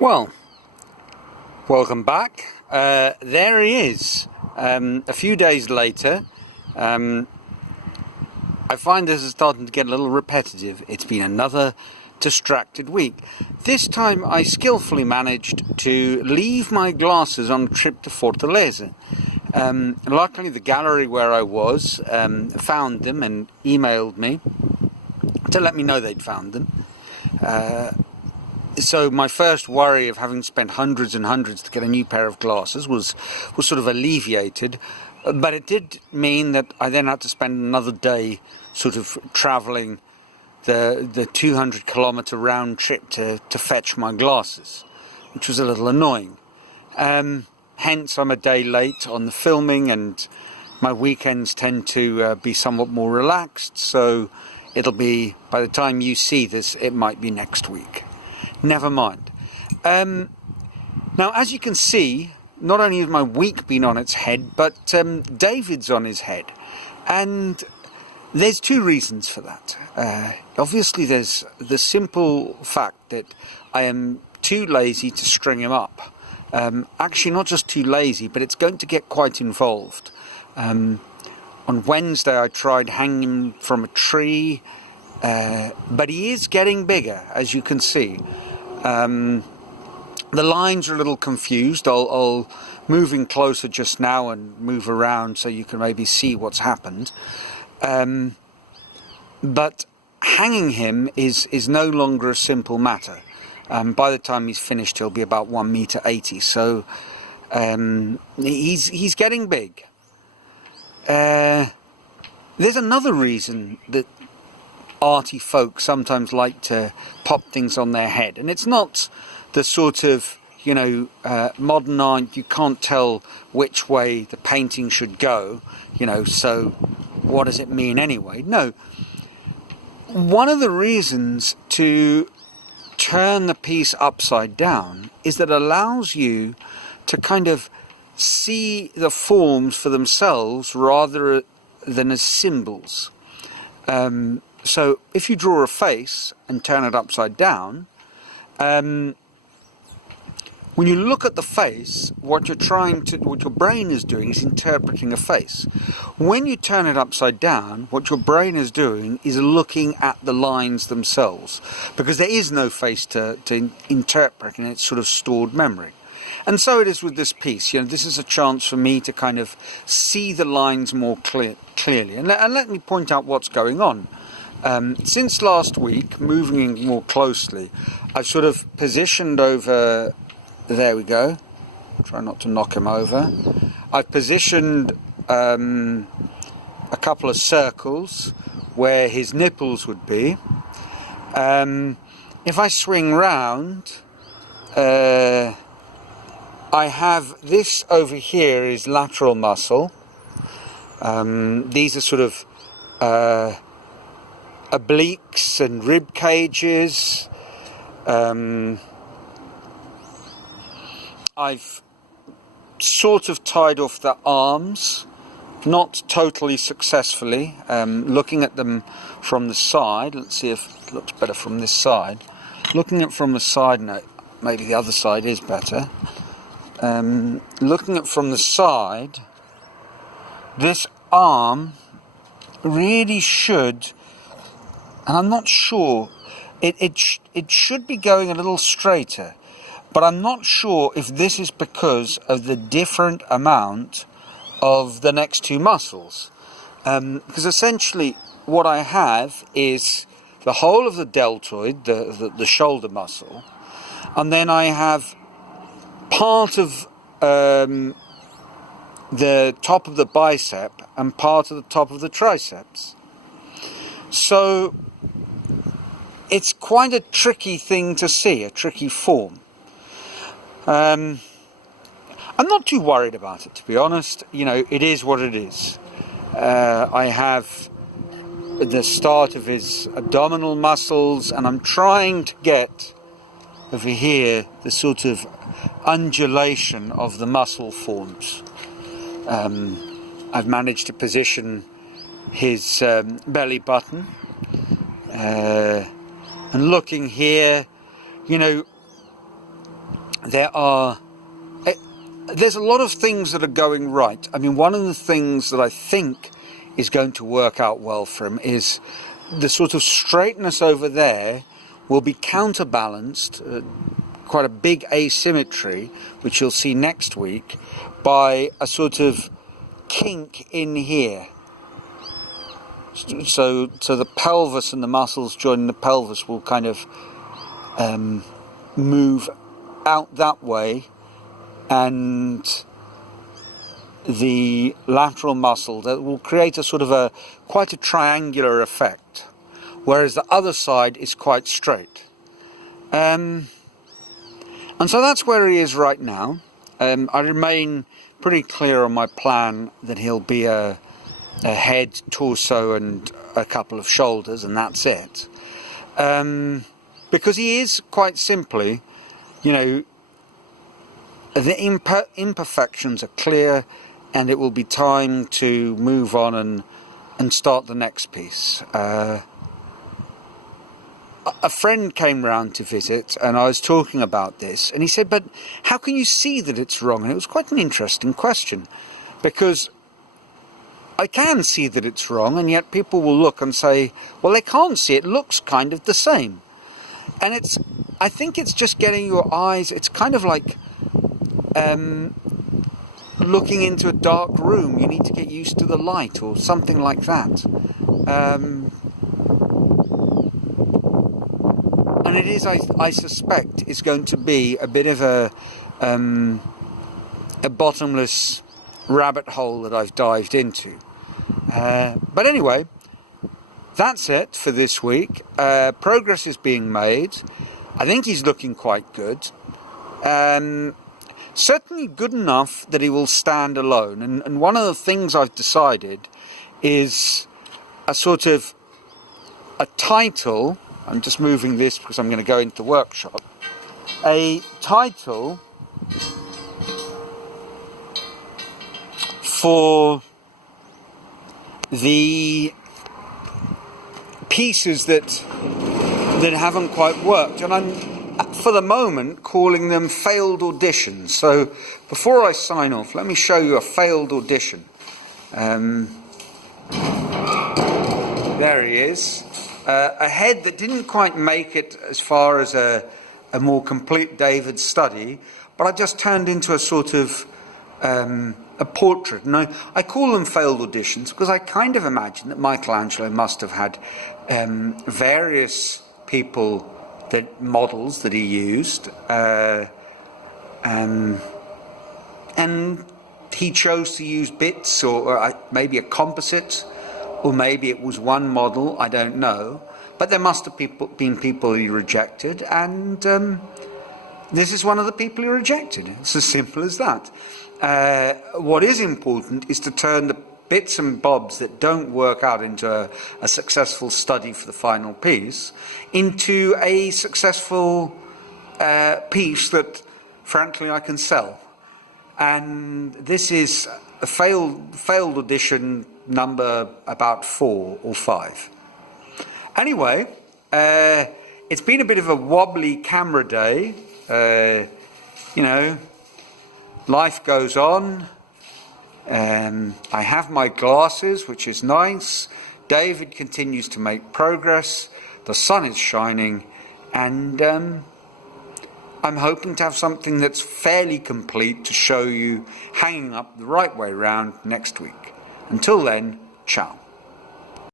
Well, welcome back. There he is. A few days later, I find this is starting to get a little repetitive. It's been another distracted week. This time I skillfully managed to leave my glasses on a trip to Fortaleza. Luckily the gallery where I was found them and emailed me to let me know they'd found them. So my first worry of having spent hundreds and hundreds to get a new pair of glasses was sort of alleviated, but it did mean that I then had to spend another day sort of travelling the 200 kilometre round trip to fetch my glasses, which was a little annoying. Hence I'm a day late on the filming, and my weekends tend to be somewhat more relaxed, so it'll be, by the time you see this, it might be next week. Never mind. Now, as you can see, not only has my week been on its head, but David's on his head. And there's two reasons for that. Obviously, there's the simple fact that I am too lazy to string him up. Actually, not just too lazy, but it's going to get quite involved. On Wednesday, I tried hanging him from a tree, but he is getting bigger, as you can see. The lines are a little confused. I'll move in closer just now and move around so you can maybe see what's happened. But hanging him is no longer a simple matter. By the time he's finished, he'll be about 1.80 meters. So he's getting big. There's another reason that arty folk sometimes like to pop things on their head, and it's not the sort of, modern art, you can't tell which way the painting should go, so what does it mean anyway? No. One of the reasons to turn the piece upside down is that it allows you to kind of see the forms for themselves rather than as symbols. So if you draw a face and turn it upside down, when you look at the face, what your brain is doing is interpreting a face. When you turn it upside down, what your brain is doing is looking at the lines themselves, because there is no face to interpret in its sort of stored memory. And so it is with this piece. This is a chance for me to kind of see the lines more clearly. And let me point out what's going on. Since last week, moving in more closely, I've sort of positioned over, there we go, try not to knock him over. I've positioned a couple of circles where his nipples would be. If I swing round, I have this over here is lateral muscle. These are sort of obliques and rib cages. I've sort of tied off the arms, not totally successfully. Looking at them from the side, let's see if it looks better from this side. Looking at it from the side, no, maybe the other side is better. Looking at it from the side, this arm really should, and I'm not sure, it should be going a little straighter, but I'm not sure if this is because of the different amount of the next two muscles. Because essentially what I have is the whole of the deltoid, the shoulder muscle, and then I have part of the top of the bicep and part of the top of the triceps. So it's quite a tricky thing to see, a tricky form. I'm not too worried about it, to be honest. It is what it is. I have the start of his abdominal muscles, and I'm trying to get over here the sort of undulation of the muscle forms. I've managed to position his belly button, and looking here, there's a lot of things that are going right. I mean, one of the things that I think is going to work out well for him is the sort of straightness over there will be counterbalanced, quite a big asymmetry, which you'll see next week, by a sort of kink in here. So the pelvis and the muscles joining the pelvis will kind of move out that way, and the lateral muscle that will create a sort of quite a triangular effect, whereas the other side is quite straight. And so that's where he is right now. I remain pretty clear on my plan that he'll be a head, torso and a couple of shoulders, and that's it. Because he is, quite simply, you know, the imperfections are clear, and it will be time to move on and start the next piece. A friend came round to visit, and I was talking about this, and he said, but how can you see that it's wrong? And it was quite an interesting question, because I can see that it's wrong, and yet people will look and say, well, they can't see it, looks kind of the same. And I think it's just getting your eyes, it's kind of like looking into a dark room. You need to get used to the light or something like that. And it is, I suspect, is going to be a bit of a bottomless rabbit hole that I've dived into. But anyway, that's it for this week. Progress is being made. I think he's looking quite good. Certainly good enough that he will stand alone. And one of the things I've decided is a sort of a title. I'm just moving this because I'm going to go into the workshop. A title for the pieces that haven't quite worked, and I'm for the moment calling them failed auditions. So before I sign off, let me show you a failed audition. There he is, a head that didn't quite make it as far as a more complete David study, but I just turned into a sort of a portrait. And I call them failed auditions because I kind of imagine that Michelangelo must have had various people, models that he used, and he chose to use bits, or maybe a composite, or maybe it was one model, I don't know. But there must have been people he rejected, and this is one of the people he rejected. It's as simple as that. What is important is to turn the bits and bobs that don't work out into a successful study for the final piece into a successful piece that, frankly, I can sell. And this is a failed audition number about 4 or 5. Anyway, it's been a bit of a wobbly camera day. You know, life goes on. I have my glasses, which is nice. David continues to make progress. The sun is shining, and I'm hoping to have something that's fairly complete to show you hanging up the right way round next week. Until then, ciao.